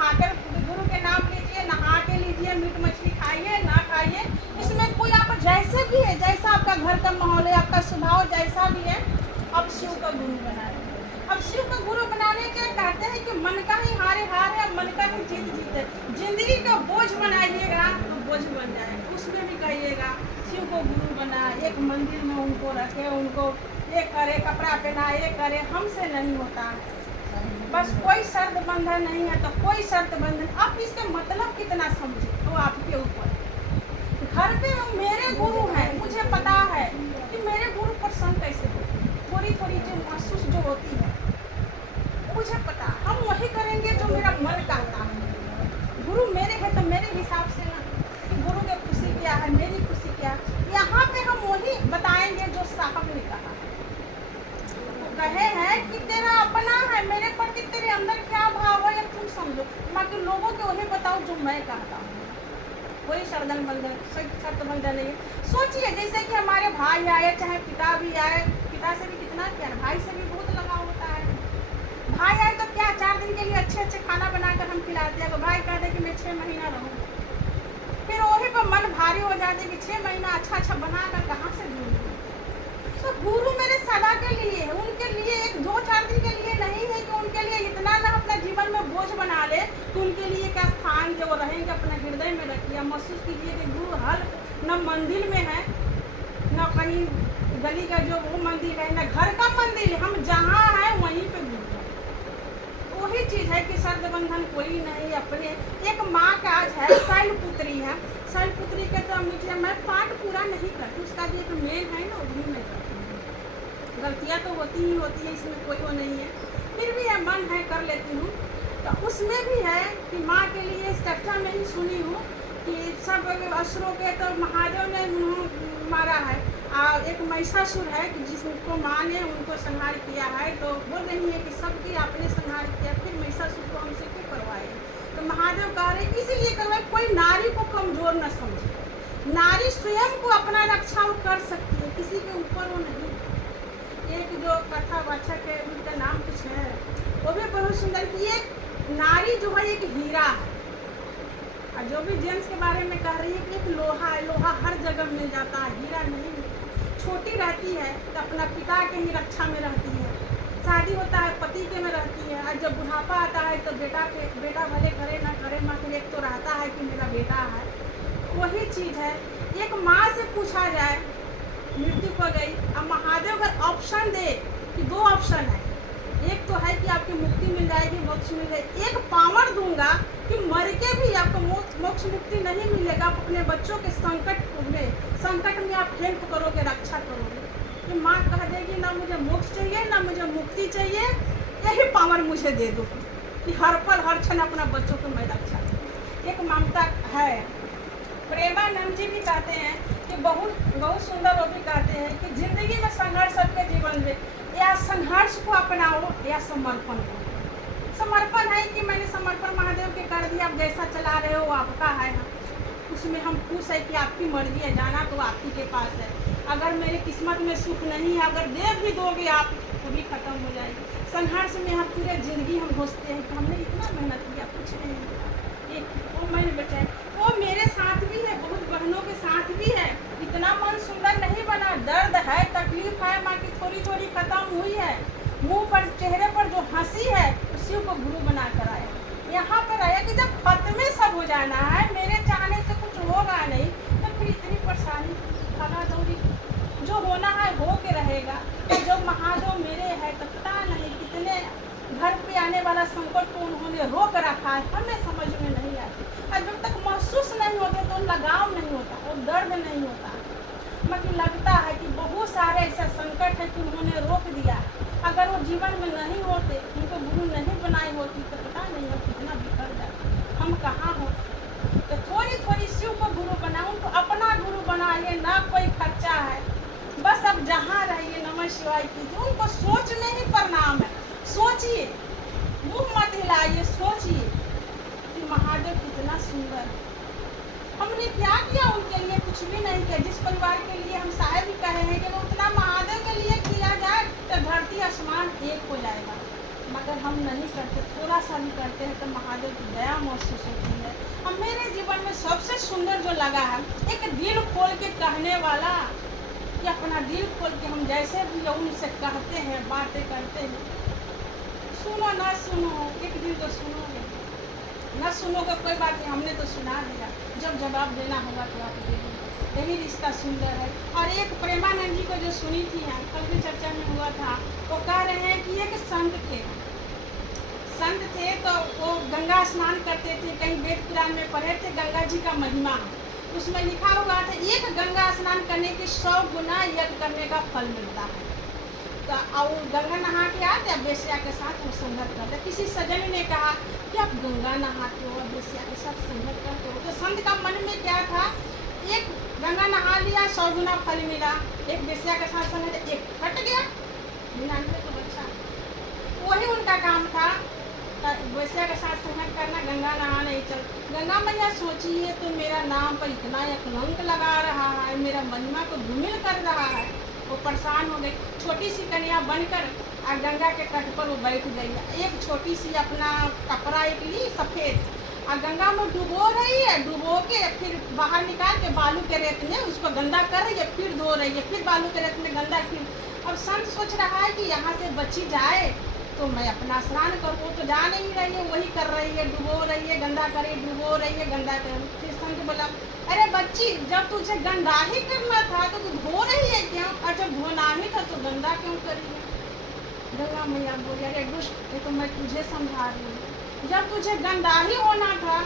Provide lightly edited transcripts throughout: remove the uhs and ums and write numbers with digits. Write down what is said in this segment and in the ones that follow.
खाकर गुरु के नाम लीजिए, नहा के लीजिए, मीट मछली खाइए ना खाइए, इसमें कोई आप जैसे भी है, जैसा आपका घर का माहौल है, आपका स्वभाव जैसा भी है, अब शिव का गुरु बनाए। अब शिव का गुरु बनाने के कहते हैं कि मन का ही हारे हार है, मन का ही जीत जीत है। जिंदगी का बोझ बनाइएगा तो बोझ बन जाए, उसमें भी कहिएगा शिव को गुरु बनाए, एक मंदिर में उनको रखे, उनको ये करे, कपड़ा पहनाए, ये करे, हमसे नहीं होता है। बस कोई शर्त बंधन नहीं है तो कोई शर्त बंधन, आप इसका मतलब कितना समझे तो आपके ऊपर। घर पे मेरे गुरु हैं, मुझे पता है कि मेरे गुरु प्रसन्न कैसे हो, थोड़ी थोड़ी जो महसूस जो होती है मुझे पता, हम वही करेंगे जो मेरा मन कहता है। गुरु मेरे है तो मेरे हिसाब से ना कि गुरु की खुशी क्या है, मेरी खुशी क्या है, यहाँ पे हम वही बताएंगे जो साहब ने कहा। कहे हैं कि तेरा अपना है, मेरे प्रति तेरे अंदर क्या भाव है तुम समझो, बाकी लोगों को वही बताओ जो मैं कहता हूँ। कोई शर्त बंधन नहीं है। सोचिए जैसे कि हमारे भाई आए, चाहे पिता भी आए, पिता से भी कितना प्यार, भाई से भी बहुत लगाव होता है। भाई आए तो क्या 4 दिन के लिए अच्छे अच्छे खाना बनाकर हम खिलाते हैं, तो भाई कहते कि मैं 6 महीना रहूँ, फिर वही पर मन भारी हो जाते कि 6 महीना अच्छा अच्छा बनाकर कहाँ से दूँ। तो गुरु मेरे सदा के लिए है, उनके लिए एक 2-4 दिन के लिए नहीं है कि उनके लिए इतना ना अपना जीवन में बोझ बना ले कि उनके लिए क्या स्थान जो रहेंगे अपना हृदय में रखिए। महसूस कीजिए कि गुरु हर न मंदिर में है, न कहीं गली का जो वो मंदिर है, न घर का मंदिर, हम जहाँ हैं वहीं पे गुरु है। वही चीज़ है कि शर्त बंधन कोई नहीं अपने। एक माँ का आज है शैलपुत्री है, शैलपुत्री के तो मुझे मैं पाठ पूरा नहीं करती, उसका जो एक मेन है ना वही मैं करती हूँ। गलतियाँ तो होती ही होती है, इसमें कोई वो नहीं है, फिर भी है मन है कर लेती हूँ। तो उसमें भी है कि माँ के लिए इस चर्चा में ही सुनी हूँ कि सब असुरों के तो महादेव ने मारा है, और एक महिषासुर है कि जिसको माँ ने उनको संहार किया है, तो बोल रही है कि सबकी आपने संहार किया, फिर महिषासुर को हमसे क्यों करवाए। तो महादेव कह रहे इसीलिए करवाए कोई नारी को कमजोर न समझे, नारी स्वयं को अपना रक्षा कर सकती है, किसी के ऊपर वो नहीं। एक जो कथावाचक है उनका नाम कुछ है, वो भी बहुत सुंदर कि एक नारी जो है एक हीरा है, और जो भी जेंट्स के बारे में कह रही है कि एक लोहा है, लोहा हर जगह मिल जाता है, हीरा नहीं मिलता। छोटी रहती है तो अपना पिता के ही रक्षा में रहती है, शादी होता है पति के में रहती है, और जब बुढ़ापा आता है तो बेटा भले करे ना करे, मगर एक तो रहता है कि मेरा बेटा है। वही चीज़ है, एक माँ से पूछा जाए मृत्यु हो गई, अब महादेव अगर ऑप्शन दे कि 2 ऑप्शन है, एक तो है कि आपकी मुक्ति मिल जाएगी, मोक्ष मिल जाएगी, एक पावर दूंगा कि मर के भी आपको मोक्ष मुक्ति नहीं मिलेगा, आप अपने बच्चों के संकट में आप हेल्प करोगे, रक्षा करोगे। कि माँ कह देगी ना मुझे मोक्ष चाहिए ना मुझे मुक्ति चाहिए, यही पावर मुझे दे दो कि हर पल हर क्षण अपना बच्चों को मैं रक्षा करूँ। एक ममता है। प्रेमानंद जी भी कहते हैं कि बहुत सुंदर, वो भी कहते हैं कि जिंदगी में संघर्ष सबके जीवन में, या संघर्ष को अपनाओ या समर्पण को। समर्पण है कि मैंने समर्पण महादेव के कर दिया, आप जैसा चला रहे हो आपका है, उसमें हम खुश है कि आपकी मर्जी है, जाना तो आपकी के पास है। अगर मेरी किस्मत में सुख नहीं है, अगर दे भी दोगे आप तो भी खत्म हो जाएगी। संघर्ष में हम पूरे जिंदगी हम घुसते हैं कि हमने इतना मेहनत किया, कुछ नहीं, एक वो मैंने बचाया, वो मेरे साथ भी है, बहुत बहनों के साथ भी है। इतना मन सुंदर नहीं बना, दर्द है, तकलीफ है, माँ की थोड़ी थोड़ी खत्म हुई है, मुंह पर चेहरे पर जो हंसी है उसी को गुरु बना कर आया। यहाँ पर आया कि जब खत्म सब हो जाना है, मेरे चाहने से कुछ होगा नहीं, तो फिर इतनी परेशानी भागा दौड़ी, जो होना है हो के रहेगा। तो जो महादेव मेरे है तो पता नहीं कितने घर पे आने वाला संकट को उन्होंने रोक रखा है, हमें समझ में नहीं आती। और जब तक महसूस नहीं होते तो लगाव नहीं होता और दर्द नहीं होता। मुझे लगता है कि बहुत सारे ऐसे संकट है कि उन्होंने रोक दिया। अगर वो जीवन में नहीं होते, उनको गुरु नहीं बनाई होती तो पता नहीं हो कितना बिखर जाता, हम कहाँ होते। तो थोड़ी थोड़ी शिव को गुरु बनाओ, उनको अपना गुरु बनाइए, ना कोई खर्चा है, बस अब जहाँ रहिए नमः शिवाय कीजिए, उनको सोचने ही प्रणाम है। सोचिए, मुँह मत हिलाइए, सोचिए कि महादेव कितना सुंदर है। हमने क्या किया उनके लिए, कुछ भी नहीं किया। जिस परिवार के लिए हम शायद ही कहे हैं कि वो उतना महादेव के लिए किया जाए तो धरती आसमान एक हो जाएगा। मगर हम नहीं करते, थोड़ा सा भी करते हैं तो महादेव की दया महसूस होती है। अब मेरे जीवन में सबसे सुंदर जो लगा है, एक दिल खोल के कहने वाला, कि अपना दिल खोल के हम जैसे भी उनसे कहते हैं, बातें करते हैं। सुनो ना सुनो, एक दिन तो सुनोगे, ना सुनोगे कोई बात नहीं, हमने तो सुना दिया, जब जवाब देना होगा तो आप दे देंगे। यही रिश्ता सुंदर है। और एक प्रेमानंद जी को जो सुनी थी, हम कल भी चर्चा में हुआ था, वो कह रहे हैं कि एक संत थे तो वो गंगा स्नान करते थे, कहीं वेद पुराण में पढ़े थे गंगा जी का महिमा है, उसमें लिखा हुआ था एक गंगा स्नान करने के 100 गुना यज्ञ करने का फल मिलता है। तो और गंगा नहा के आते, बेस्या के साथ वो संगत करते। किसी सजन ने कहा कि आप गंगा नहाते हो, बेस्या के साथ संगत करते हो, तो संत का मन में क्या था, एक गंगा नहा लिया 100 गुना फल मिला, एक बेस्या के साथ संगत, एक हट गया 99 तो बच्चा। वही उनका काम था, वैसे के साथ संगत करना, गंगा नहा नहीं चल। गंगा मैया सोचिए तो मेरा नाम पर इतना कलंक लगा रहा है, मेरा महिमा को धूमिल कर रहा है। वो परेशान हो गई, छोटी सी कन्या बनकर और गंगा के तट पर वो बैठ गई, एक छोटी सी अपना कपड़ा एक ली सफ़ेद, और गंगा में डुबो रही है, डुबो के फिर बाहर निकाल के बालू के रेत में उसको गंदा कर रही है, फिर धो रही है, फिर बालू के रेत में गंदा। फिर अब संत सोच रहा है कि यहाँ से बच्ची जाए तो मैं अपना स्नान करूँ, वो तो जा नहीं रही है, वही कर रही है, डुबो रही है, गंदा करे, डुबो रही है, गंदा कर। फिर संत बोला, अरे बच्ची, जब तुझे गंदा ही करना था तो तू धो रही है क्यों, और जब धोना ही था तो गंदा क्यों करी है। गंगा मैया बोली, अरे दुष्ट, ये तो मैं तुझे समझा रही हूँ, जब तुझे गंदा ही होना था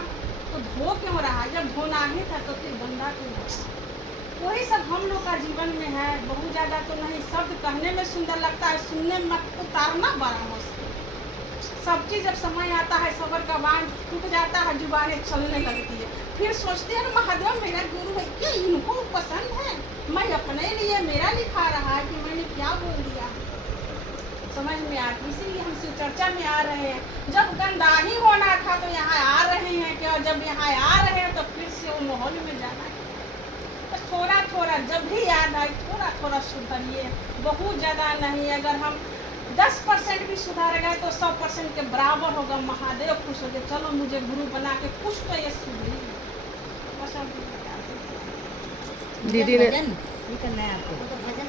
तो धो क्यों रहा, जब धोना ही था तो फिर गंदा क्यों रहा। वही सब हम लोग का जीवन में है। बहुत ज़्यादा तो नहीं, शब्द कहने में सुंदर लगता है, सुनने में उतारना बड़ा मुश्किल। सब चीज़ जब समय आता है, सबर का बांध टूट जाता है, जुबानें चलने लगती है, फिर सोचते हैं महादेव मेरा गुरु है, क्या इनको पसंद है, मैं अपने लिए मेरा लिखा रहा है कि मैंने क्या बोल दिया, समझ में आती। इसीलिए हम शिव चर्चा में आ रहे हैं। जब गंदा ही होना था तो यहाँ आ रहे हैं क्या, जब यहाँ आ रहे हैं तो फिर से वो माहौल में जाना है। थोड़ा थोड़ा जब भी याद आए थोड़ा थोड़ा सुधरिए, बहुत ज़्यादा नहीं। अगर हम 10% भी सुधार गए तो 100% के बराबर होगा। महादेव खुश हो गए, चलो मुझे गुरु बना के कुछ तो ये सुधरी। दीदी ने करना है आपको।